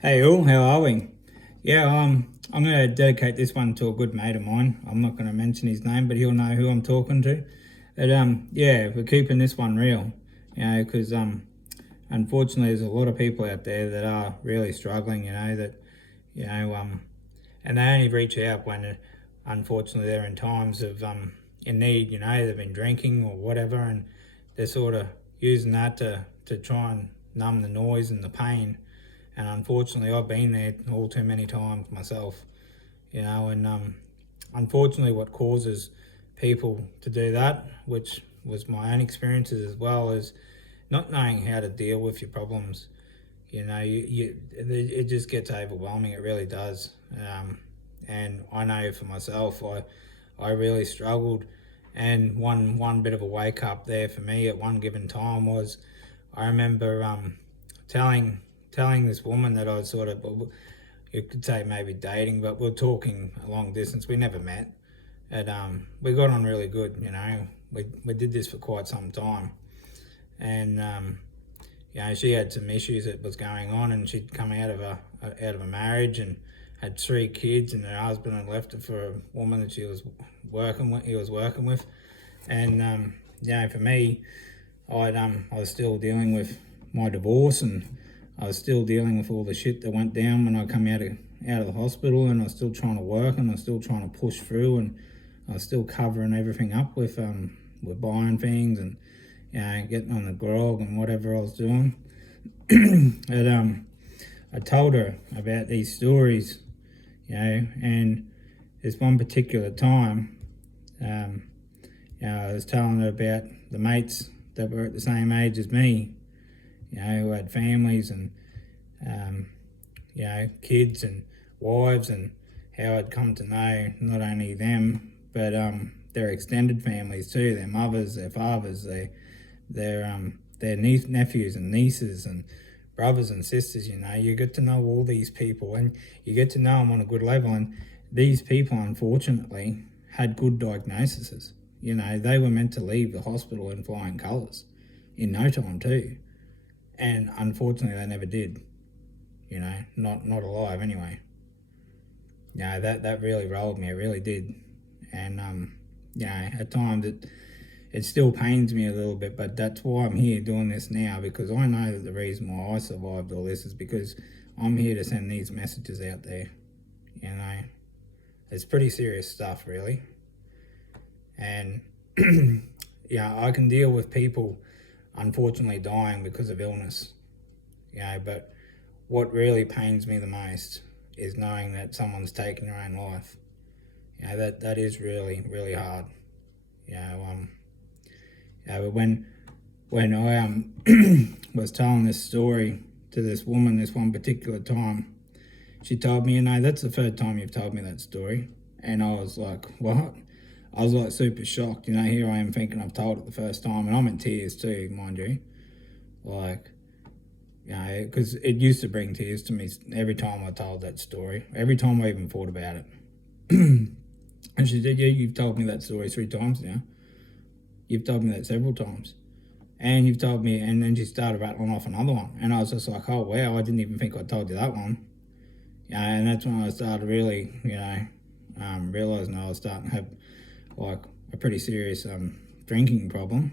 Hey all, how are we? Yeah, I'm going to dedicate this one to a good mate of mine. I'm not going to mention his name, but he'll know who I'm talking to. But yeah, we're keeping this one real, because unfortunately, there's a lot of people out there that are really struggling. You know, um, and they only reach out when, unfortunately, they're in times of in need. They've been drinking or whatever, and they're sort of using that to try and numb the noise and the pain. And unfortunately, I've been there all too many times myself. And unfortunately, what causes people to do that, which was my own experiences as well, is not knowing how to deal with your problems. It just gets overwhelming. It really does. And I know for myself, I really struggled. And one bit of a wake up there for me at one given time was, I remember telling telling this woman that I was sort of, you could say maybe dating, but we're talking a long distance. We never met, and we got on really good. We did this for quite some time, and she had some issues that was going on, and she'd come out of a marriage and had 3 kids, and her husband had left her for a woman that she was working with. He was working with, and for me, I was still dealing with my divorce, and I was still dealing with all the shit that went down when I come out of the hospital, and I was still trying to work, and I was still trying to push through, and I was still covering everything up with buying things and getting on the grog and whatever I was doing. But I told her about these stories, and this one particular time, um, I was telling her about the mates that were at the same age as me, who had families and um, kids and wives, and how I'd come to know not only them but their extended families too, their mothers, their fathers, their nephews and nieces and brothers and sisters. You get to know all these people, and you get to know them on a good level. And these people, unfortunately, had good diagnoses. They were meant to leave the hospital in flying colours in no time too, and unfortunately, they never did. Not alive anyway. That really rolled me. It really did, and at times it still pains me a little bit, but that's why I'm here doing this now, because I know that the reason why I survived all this is because I'm here to send these messages out there. You know, it's pretty serious stuff, really, and I can deal with people unfortunately dying because of illness. But what really pains me the most is knowing that someone's taking their own life. That is really really hard. You know, um, but when I was telling this story to this woman this one particular time, she told me, that's the third time you've told me that story, and I was like, what? I was like super shocked. Here I am thinking I've told it the first time, and I'm in tears too, mind you. Like, because it used to bring tears to me every time I told that story, every time I even thought about it. And she said, yeah, you've told me that story 3 times now. You've told me that several times. And you've told me, and then she started rattling off another one. And I was just like, oh, wow, I didn't even think I told you that one. And that's when I started really, realising I was starting to have, like, a pretty serious drinking problem.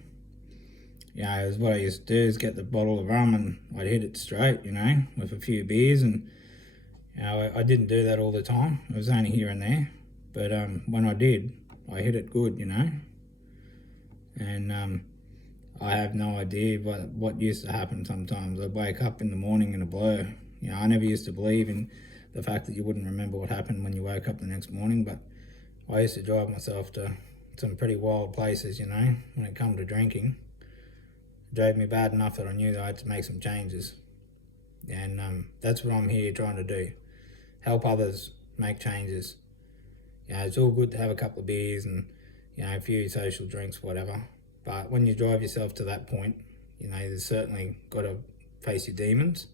It was what I used to do is get the bottle of rum and I'd hit it straight, with a few beers. And, I didn't do that all the time. It was only here and there. But when I did, I hit it good, And I have no idea what used to happen sometimes. I'd wake up in the morning in a blur. I never used to believe in the fact that you wouldn't remember what happened when you woke up the next morning, but I used to drive myself to some pretty wild places, when it come to drinking. It drove me bad enough that I knew that I had to make some changes. And that's what I'm here trying to do. Help others make changes. It's all good to have a couple of beers and, a few social drinks, whatever. But when you drive yourself to that point, you've certainly got to face your demons.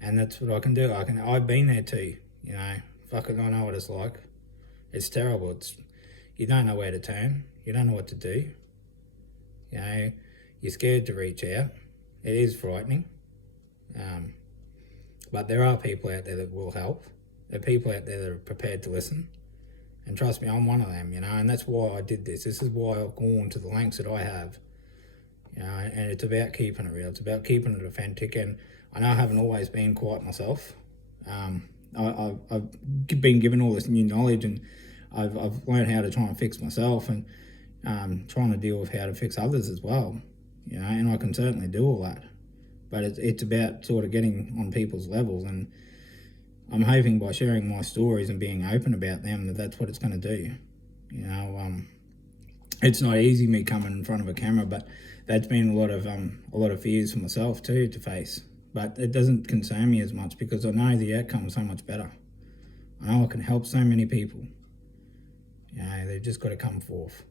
And that's what I can do. I've been there too, fucking I know what it's like. It's terrible. You don't know where to turn. You don't know what to do. You're scared to reach out. It is frightening. But there are people out there that will help. There are people out there that are prepared to listen. And trust me, I'm one of them, and that's why I did this. This is why I've gone to the lengths that I have. And it's about keeping it real. It's about keeping it authentic. And I know I haven't always been quite myself. I've been given all this new knowledge, and I've learned how to try and fix myself, and trying to deal with how to fix others as well. And I can certainly do all that. But it's about sort of getting on people's levels, and I'm hoping by sharing my stories and being open about them that's what it's going to do. It's not easy me coming in front of a camera, but that's been a lot of fears for myself too to face. But it doesn't concern me as much because I know the outcome is so much better. I know I can help so many people. They've just got to come forth.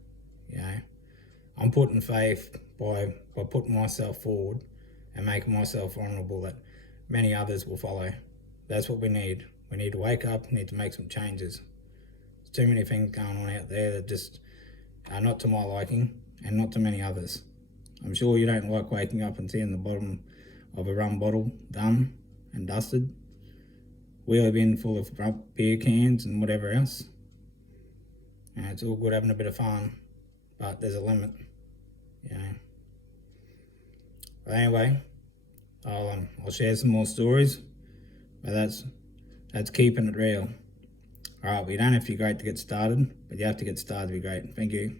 I'm putting faith by putting myself forward and making myself vulnerable that many others will follow. That's what we need. We need to wake up, we need to make some changes. There's too many things going on out there that just are not to my liking and not to many others. I'm sure you don't like waking up and seeing the bottom of a rum bottle done and dusted, wheelie bin full of beer cans and whatever else. It's all good having a bit of fun, but there's a limit. But anyway, I'll share some more stories, but that's keeping it real. Alright, well, you don't have to be great to get started, but you have to get started to be great. Thank you.